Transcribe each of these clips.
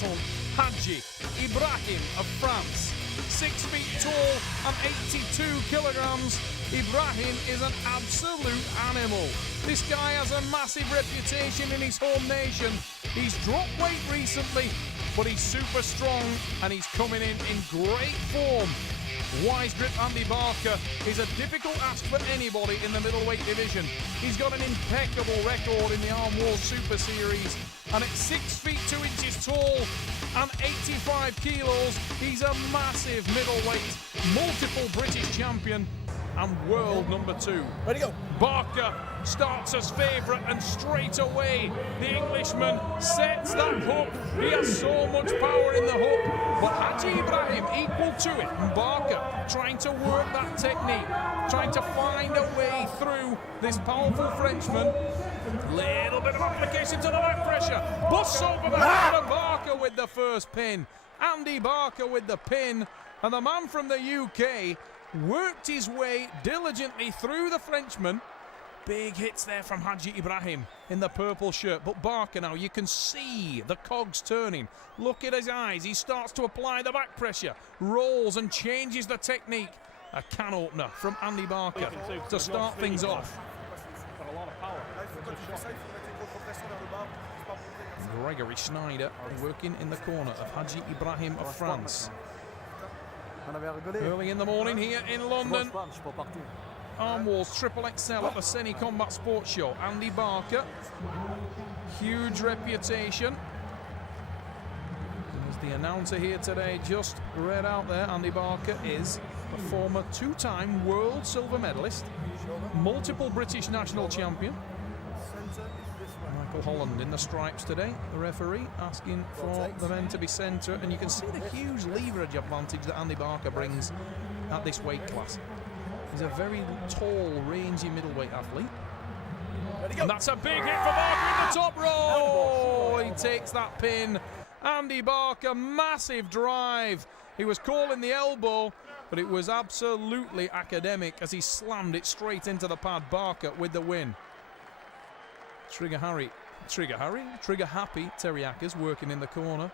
battle, Hadji Ibrahim of France. 6 feet tall and 82 kilograms, Ibrahim is an absolute animal. This guy has a massive reputation in his home nation. He's dropped weight recently, but he's super strong and he's coming in great form. Wise grip Andy Barker is a difficult ask for anybody in the middleweight division. He's got an impeccable record in the Armwrestling Super Series, and at 6 feet 2 inches tall and 85 kilos, he's a massive middleweight, multiple British champion and world number 2. Ready to go. Barker starts as favourite, and straight away the Englishman sets that hook. He has so much power in the hook, but Hadji Ibrahim equal to it, and Barker trying to work that technique, trying to find a way through this powerful Frenchman. Little bit of application to the back pressure, busts over the head of Barker with the first pin. Andy Barker with the pin, and the man from the UK worked his way diligently through the Frenchman. Big hits there from Hadji Ibrahim in the purple shirt, but Barker now, you can see the cogs turning. Look at his eyes, he starts to apply the back pressure, rolls and changes the technique. A can opener from Andy Barker to start things off. Gregory Schneider working in the corner of Hadji Ibrahim of France. Early in the morning here in London, Armwrestling Triple XL at the Seni Combat Sports Show. Andy Barker, huge reputation. As the announcer here today just read out there, Andy Barker is a former 2-time world silver medalist, multiple British national champion. Michael Holland in the stripes today, the referee asking for the men to be centre, and you can see the huge leverage advantage that Andy Barker brings at this weight class. He's a very tall, rangy middleweight athlete. And that's a big hit for Barker in the top row. He takes that pin. Andy Barker, massive drive. He was calling the elbow, but it was absolutely academic as he slammed it straight into the pad. Barker with the win. Trigger happy Teriakas working in the corner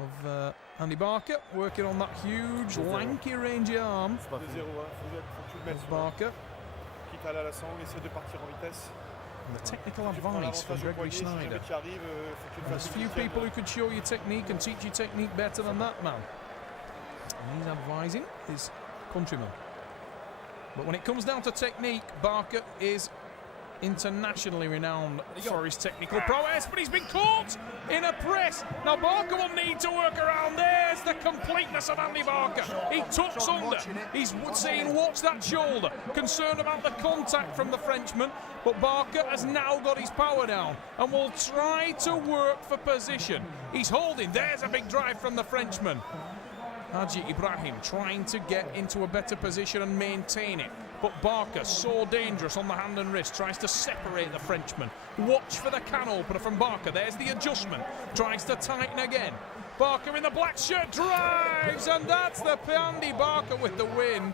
of Andy Barker, working on that huge, lanky, rangy arm of Barker. And the technical advice from Gregory Schneider. There's few people who could show you technique and teach you technique better than that man. And he's advising his countryman. But when it comes down to technique, Barker is internationally renowned for his technical prowess, but he's been caught in a press. Now Barker will need to work around. There's the completeness of Andy Barker. He tucks under. He's saying, watch that shoulder. Concerned about the contact from the Frenchman, but Barker has now got his power down and will try to work for position. He's holding. There's a big drive from the Frenchman. Hadji Ibrahim trying to get into a better position and maintain it. But Barker, so dangerous on the hand and wrist, tries to separate the Frenchman. Watch for the can opener from Barker. There's the adjustment. Tries to tighten again. Barker in the black shirt drives, and that's the Andy Barker with the win.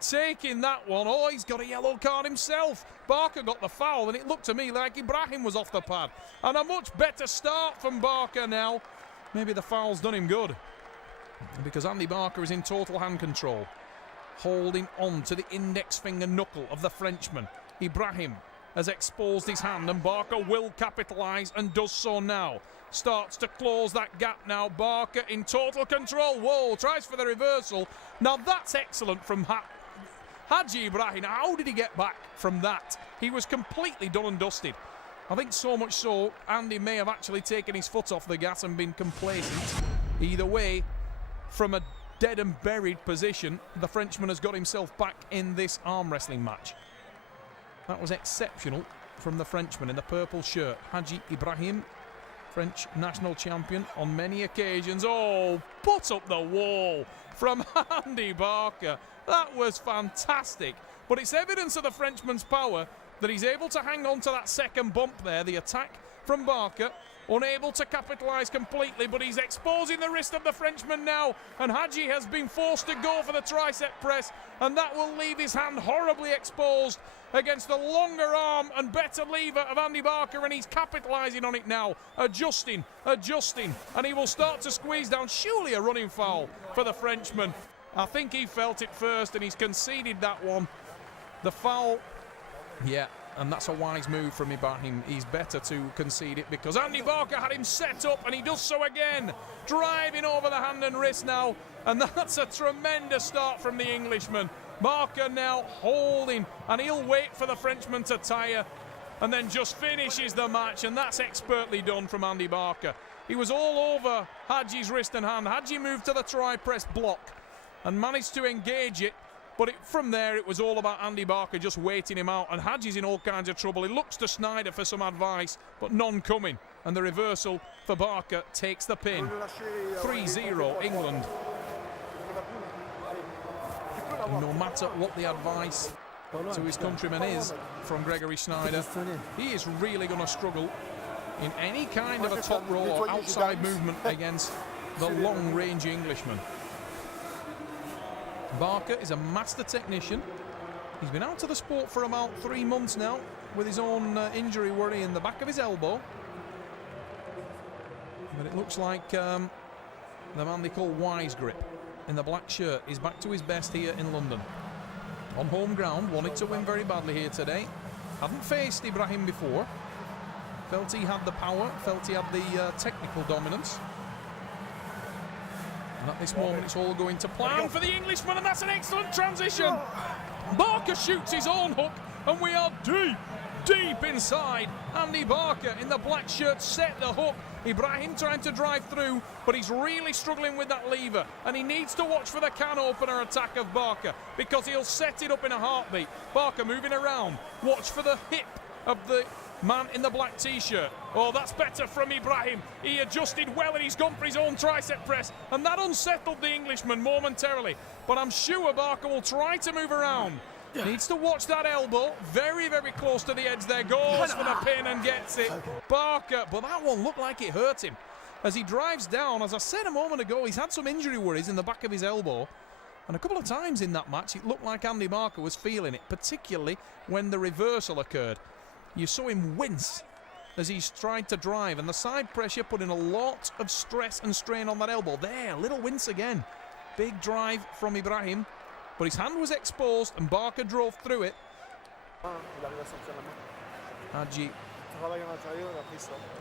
Taking that one. Oh, he's got a yellow card himself. Barker got the foul, and it looked to me like Ibrahim was off the pad. And a much better start from Barker now. Maybe the foul's done him good, because Andy Barker is in total hand control, holding on to the index finger knuckle of the Frenchman. Ibrahim has exposed his hand, and Barker will capitalise and does so now. Starts to close that gap now. Barker in total control. Whoa, tries for the reversal. Now that's excellent from Hadji Ibrahim. How did he get back from that? He was completely done and dusted. I think so much so, Andy may have actually taken his foot off the gas and been complacent. Either way, from a dead and buried position, the Frenchman has got himself back in this arm wrestling match. That was exceptional from the Frenchman in the purple shirt. Hadji Ibrahim, French national champion on many occasions. Oh, put up the wall from Andy Barker. That was fantastic. But it's evidence of the Frenchman's power that he's able to hang on to that second bump there, the attack from Barker. unable to capitalise completely, but he's exposing the wrist of the Frenchman now, and Hadji has been forced to go for the tricep press, and that will leave his hand horribly exposed against the longer arm and better lever of Andy Barker, and he's capitalising on it now, adjusting, and he will start to squeeze down. Surely a running foul for the Frenchman. I think he felt it first, and he's conceded that one. The foul, yeah, and that's a wise move from Ibrahim. He's better to concede it because Andy Barker had him set up, and he does so again, driving over the hand and wrist now, and that's a tremendous start from the Englishman. Barker now holding, and he'll wait for the Frenchman to tire and then just finishes the match, and that's expertly done from Andy Barker. He was all over Hadji's wrist and hand. Hadji moved to the tri-press block and managed to engage it, but from there it was all about Andy Barker just waiting him out, and Hadji's in all kinds of trouble. He looks to Snyder for some advice, but none coming, and the reversal for Barker takes the pin. 3-0 England. No matter what the advice to his countrymen is from Gregory Snyder, he is really going to struggle in any kind of a top row or outside movement against the long-range Englishman. Barker is a master technician. He's been out of the sport for about 3 months now with his own injury worry in the back of his elbow. But it looks like the man they call Wise Grip in the black shirt is back to his best here in London. On home ground, wanted to win very badly here today. Hadn't faced Ibrahim before. Felt he had the power, felt he had the technical dominance. And at this moment, it's all going to plan for the Englishman, and that's an excellent transition. Barker shoots his own hook, and we are deep inside. Andy Barker in the black shirt set the hook. Ibrahim trying to drive through, but he's really struggling with that lever, and he needs to watch for the can opener attack of Barker because he'll set it up in a heartbeat. Barker moving around, watch for the hip of the man in the black t-shirt. Oh, that's better from Ibrahim. He adjusted well, and he's gone for his own tricep press, and that unsettled the Englishman momentarily, but I'm sure Barker will try to move around. Needs to watch that elbow. Very, very close to the edge there. Goes for the pin and gets it. Barker, but that one looked like it hurt him as he drives down. As I said a moment ago, he's had some injury worries in the back of his elbow, and a couple of times in that match it looked like Andy Barker was feeling it, particularly when the reversal occurred. You saw him wince as he's tried to drive, and the side pressure putting a lot of stress and strain on that elbow. There, little wince again. Big drive from Ibrahim, but his hand was exposed and Barker drove through it. Hadji.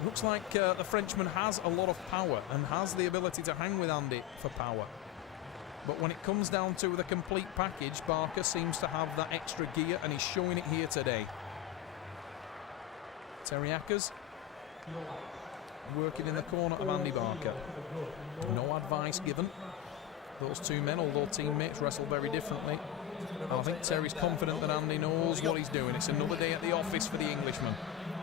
Looks like the Frenchman has a lot of power and has the ability to hang with Andy for power. But when it comes down to the complete package, Barker seems to have that extra gear, and he's showing it here today. Teriakas working in the corner of Andy Barker. No advice given. Those two men, although teammates, wrestle very differently. I think Terry's confident that Andy knows what he's doing. It's another day at the office for the Englishman,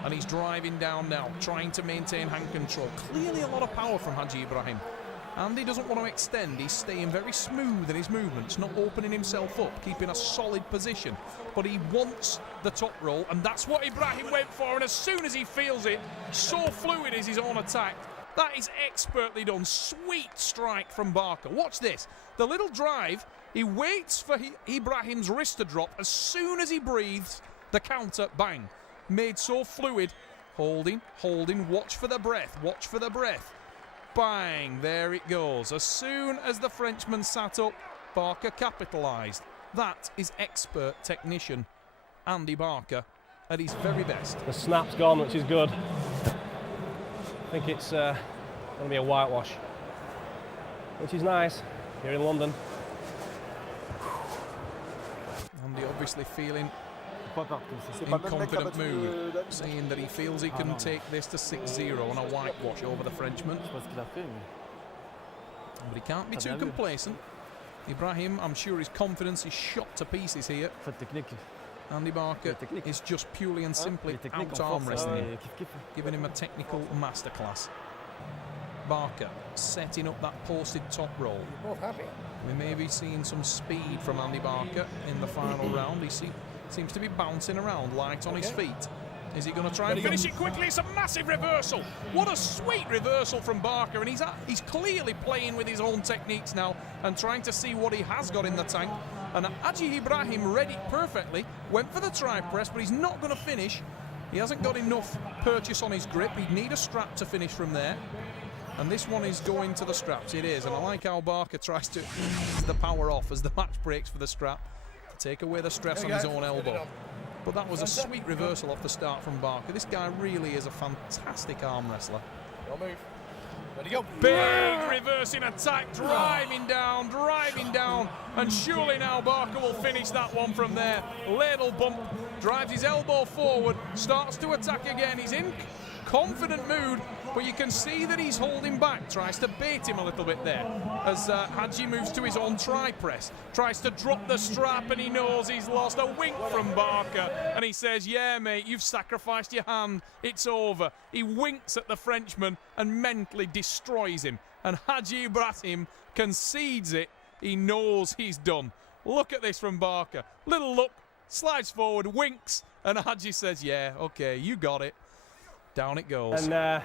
and he's driving down now, trying to maintain hand control. Clearly a lot of power from Hadji Ibrahim. Andy doesn't want to extend. He's staying very smooth in his movements, not opening himself up, keeping a solid position. But he wants the top roll, and that's what Ibrahim went for. And as soon as he feels it, so fluid is his own attack. That is expertly done. Sweet strike from Barker. Watch this. The little drive, he waits for Ibrahim's wrist to drop. As soon as he breathes, the counter, bang. Made so fluid. Holding, watch for the breath, watch for the breath. Bang, there it goes. As soon as the Frenchman sat up, Barker capitalised. That is expert technician Andy Barker at his very best. The snap's gone, which is good. I think it's going to be a whitewash, which is nice here in London. Andy obviously feeling in confident mood, saying that he feels he can take this to 6-0 on a whitewash over the Frenchman. But he can't be too complacent. Ibrahim, I'm sure his confidence is shot to pieces here. Andy Barker is just purely and simply out-arm wrestling him, giving him a technical masterclass. Barker setting up that posted top roll. We may be seeing some speed from Andy Barker in the final round. He seems to be bouncing around, light on his feet. Is he going to try and finish it quickly? It's a massive reversal. What a sweet reversal from Barker. And he's clearly playing with his own techniques now and trying to see what he has got in the tank. And Haji Ibrahim read it perfectly, went for the tri-press, but he's not going to finish. He hasn't got enough purchase on his grip. He'd need a strap to finish from there. And this one is going to the straps. It is. And I like how Barker tries to ease the power off as the match breaks for the strap to take away the stress on his own elbow. But that was a sweet reversal off the start from Barker. This guy really is a fantastic arm wrestler. Don't move. Ready, go. Big reversing attack, driving down, and surely now Barker will finish that one from there. Ladle bump, drives his elbow forward, starts to attack again. He's in confident mood, but you can see that he's holding back, tries to bait him a little bit there as Haji moves to his own tri-press, tries to drop the strap, and he knows he's lost. A wink from Barker, and he says, yeah mate, you've sacrificed your hand, it's over. He winks at the Frenchman and mentally destroys him, and Haji Ibrahim concedes it. He knows he's done. Look at this from Barker, little look, slides forward, winks, and Haji says, yeah, okay, you got it. Down it goes. And